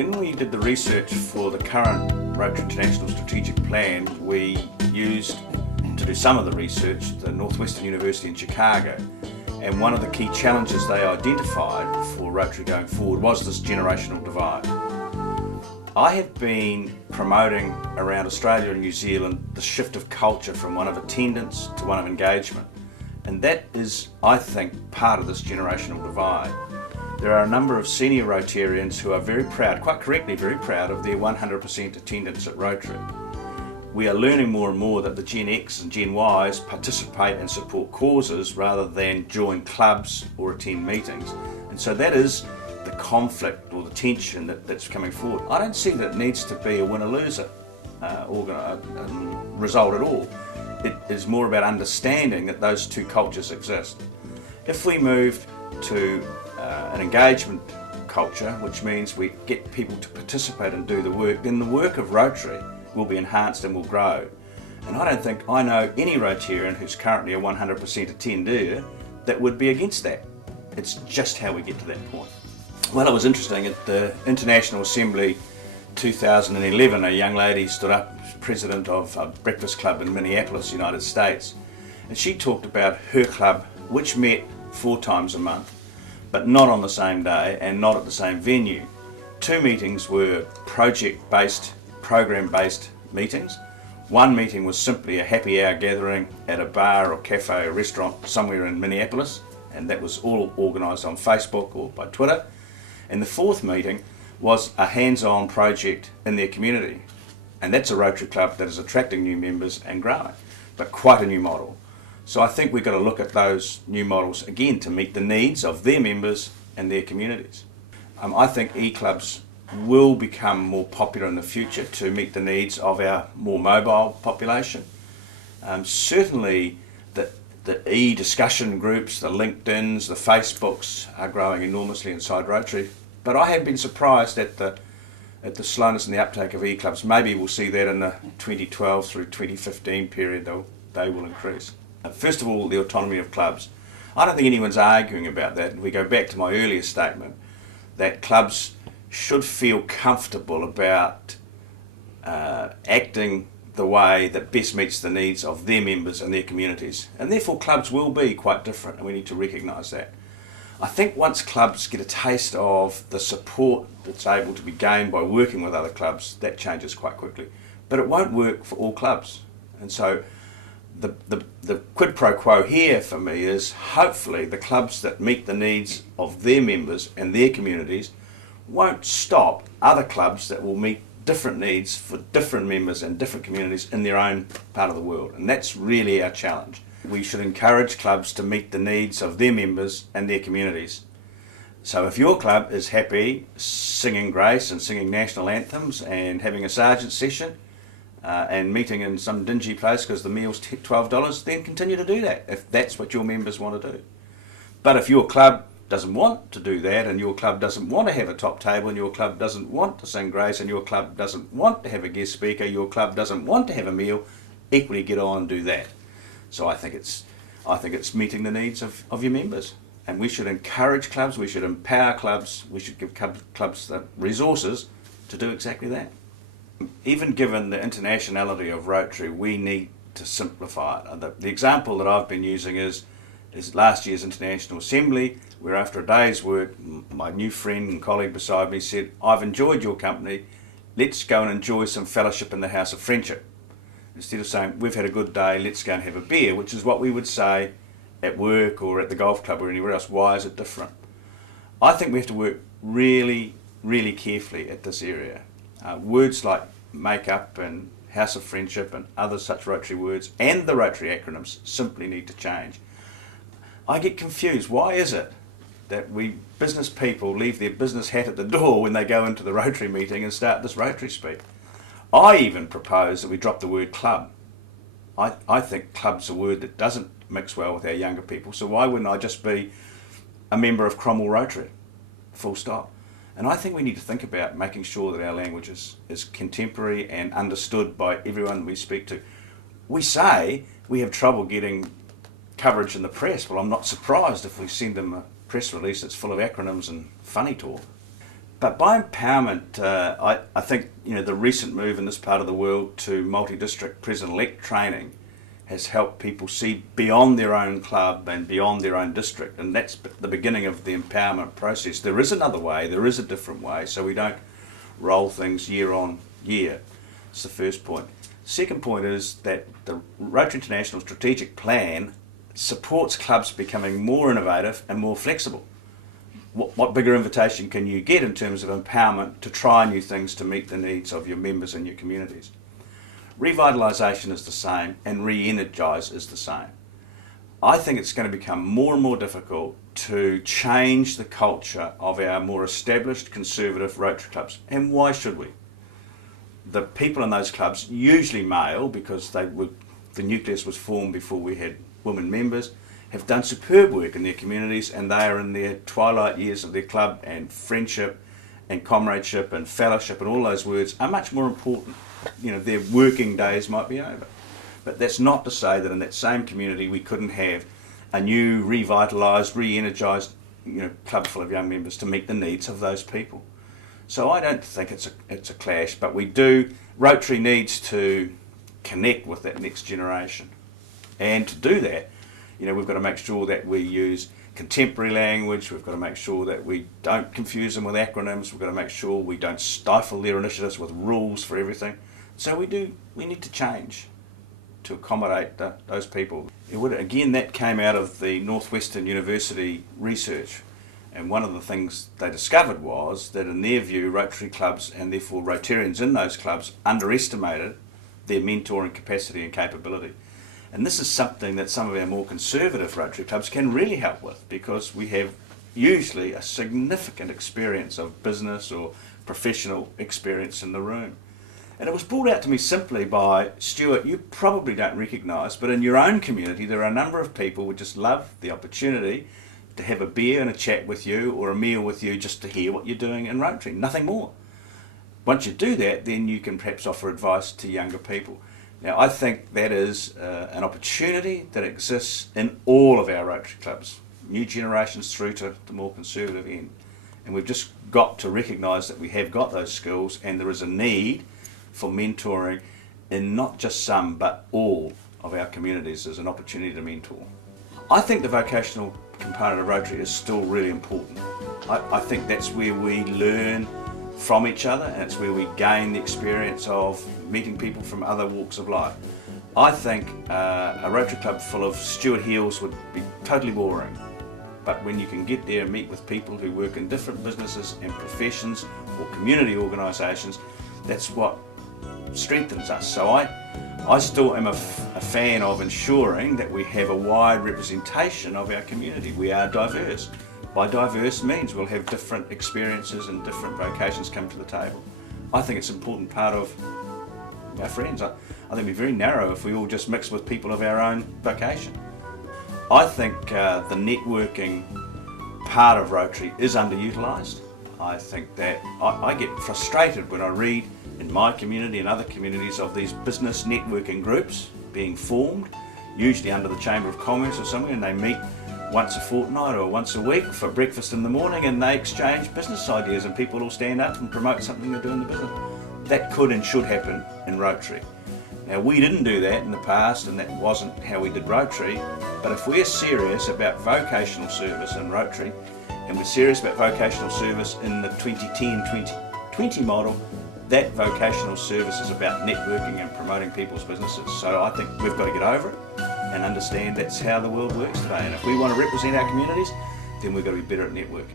When we did the research for the current Rotary International Strategic Plan, we used, to do some of the research, the Northwestern University in Chicago. And one of the key challenges they identified for Rotary going forward was this generational divide. I have been promoting around Australia and New Zealand the shift of culture from one of attendance to one of engagement. And that is, I think, part of this generational divide. There are a number of senior Rotarians who are very proud, quite correctly very proud, of their 100% attendance at Rotary. We are learning more and more that the Gen X and Gen Ys participate and support causes rather than join clubs or attend meetings. And so that is the conflict or the tension that's coming forward. I don't see that it needs to be a winner-loser result at all. It is more about understanding that those two cultures exist. If we move to an engagement culture, which means we get people to participate and do the work, then the work of Rotary will be enhanced and will grow. And I don't think I know any Rotarian who's currently a 100% attender that would be against that. It's just how we get to that point. Well, it was interesting, at the International Assembly 2011, a young lady stood up, president of a breakfast club in Minneapolis, United States, and she talked about her club, which met 4 times a month, but not on the same day and not at the same venue. 2 meetings were project-based, program-based meetings. 1 meeting was simply a happy hour gathering at a bar or cafe or restaurant somewhere in Minneapolis, and that was all organised on Facebook or by Twitter. And the 4th meeting was a hands-on project in their community. And that's a Rotary Club that is attracting new members and growing, but quite a new model. So I think we've got to look at those new models again to meet the needs of their members and their communities. I think e-clubs will become more popular in the future to meet the needs of our more mobile population. Certainly the e-discussion groups, the LinkedIns, the Facebooks are growing enormously inside Rotary. But I have been surprised at the slowness in the uptake of e-clubs. Maybe we'll see that in the 2012 through 2015 period, they will increase. First of all, the autonomy of clubs. I don't think anyone's arguing about that. We go back to my earlier statement that clubs should feel comfortable about acting the way that best meets the needs of their members and their communities. And therefore clubs will be quite different, and we need to recognise that. I think once clubs get a taste of the support that's able to be gained by working with other clubs, that changes quite quickly. But it won't work for all clubs. And so the quid pro quo here for me is hopefully the clubs that meet the needs of their members and their communities won't stop other clubs that will meet different needs for different members and different communities in their own part of the world. And that's really our challenge. We should encourage clubs to meet the needs of their members and their communities. So if your club is happy singing grace and singing national anthems and having a sergeant session and meeting in some dingy place because the meal's $12, then continue to do that if that's what your members want to do. But if your club doesn't want to do that, and your club doesn't want to have a top table, and your club doesn't want to sing grace, and your club doesn't want to have a guest speaker, your club doesn't want to have a meal, equally get on and do that. So I think it's meeting the needs of your members, and we should encourage clubs, we should empower clubs, we should give clubs the resources to do exactly that. Even given the internationality of Rotary, we need to simplify it. The example that I've been using is last year's International Assembly, where after a day's work, my new friend and colleague beside me said, "I've enjoyed your company, let's go and enjoy some fellowship in the House of Friendship." Instead of saying, "We've had a good day, let's go and have a beer," which is what we would say at work or at the golf club or anywhere else. Why is it different? I think we have to work really, really carefully at this area. Words like make-up and House of Friendship and other such Rotary words and the Rotary acronyms simply need to change. I get confused. Why is it that we business people leave their business hat at the door when they go into the Rotary meeting and start this Rotary speak? I even propose that we drop the word club. I think club's a word that doesn't mix well with our younger people, so why wouldn't I just be a member of Cromwell Rotary? Full stop. And I think we need to think about making sure that our language is contemporary and understood by everyone we speak to. We say we have trouble getting coverage in the press. Well, I'm not surprised if we send them a press release that's full of acronyms and funny talk. But by empowerment, I think the recent move in this part of the world to multi-district president-elect training has helped people see beyond their own club and beyond their own district, and that's the beginning of the empowerment process. There is another way, there is a different way, so we don't roll things year on year. It's the first point. Second point is that the Rotary International Strategic Plan supports clubs becoming more innovative and more flexible. What bigger invitation can you get in terms of empowerment to try new things to meet the needs of your members and your communities? Revitalisation is the same, and re-energise is the same. I think it's going to become more and more difficult to change the culture of our more established conservative Rotary clubs. And why should we? The people in those clubs, usually male, because the nucleus was formed before we had women members, have done superb work in their communities, and they are in their twilight years of their club, and friendship and comradeship and fellowship and all those words are much more important. Their working days might be over. But that's not to say that in that same community we couldn't have a new, revitalised, re-energised club full of young members to meet the needs of those people. So I don't think it's a clash, but Rotary needs to connect with that next generation. And to do that, we've got to make sure that we use contemporary language, we've got to make sure that we don't confuse them with acronyms, we've got to make sure we don't stifle their initiatives with rules for everything. So we need to change to accommodate those people. Again, that came out of the Northwestern University research, and one of the things they discovered was that in their view, Rotary clubs, and therefore Rotarians in those clubs, underestimated their mentoring capacity and capability. And this is something that some of our more conservative Rotary clubs can really help with, because we have usually a significant experience of business or professional experience in the room. And it was brought out to me simply by, Stuart, you probably don't recognise, but in your own community there are a number of people who just love the opportunity to have a beer and a chat with you, or a meal with you, just to hear what you're doing in Rotary, nothing more. Once you do that, then you can perhaps offer advice to younger people. Now, I think that is an opportunity that exists in all of our Rotary clubs, new generations through to the more conservative end. And we've just got to recognise that we have got those skills, and there is a need for mentoring in not just some, but all of our communities. There's an opportunity to mentor. I think the vocational component of Rotary is still really important. I think that's where we learn from each other, and it's where we gain the experience of meeting people from other walks of life. I think a Rotary club full of Stuart Heels would be totally boring, but when you can get there and meet with people who work in different businesses and professions or community organisations, that's what strengthens us. So I still am a fan of ensuring that we have a wide representation of our community. We are diverse. By diverse means we'll have different experiences and different vocations come to the table. I think it's an important part of our friends. I think it'd be very narrow if we all just mix with people of our own vocation. I think the networking part of Rotary is underutilised. I think that I get frustrated when I read in my community and other communities of these business networking groups being formed, usually under the Chamber of Commerce or somewhere, and they meet once a fortnight or once a week for breakfast in the morning, and they exchange business ideas, and people all stand up and promote something they're doing in the business. That could and should happen in Rotary. Now, we didn't do that in the past, and that wasn't how we did Rotary, but if we're serious about vocational service in Rotary, and we're serious about vocational service in the 2010-2020 model, that vocational service is about networking and promoting people's businesses. So I think we've got to get over it and understand that's how the world works today. And if we want to represent our communities, then we've got to be better at networking.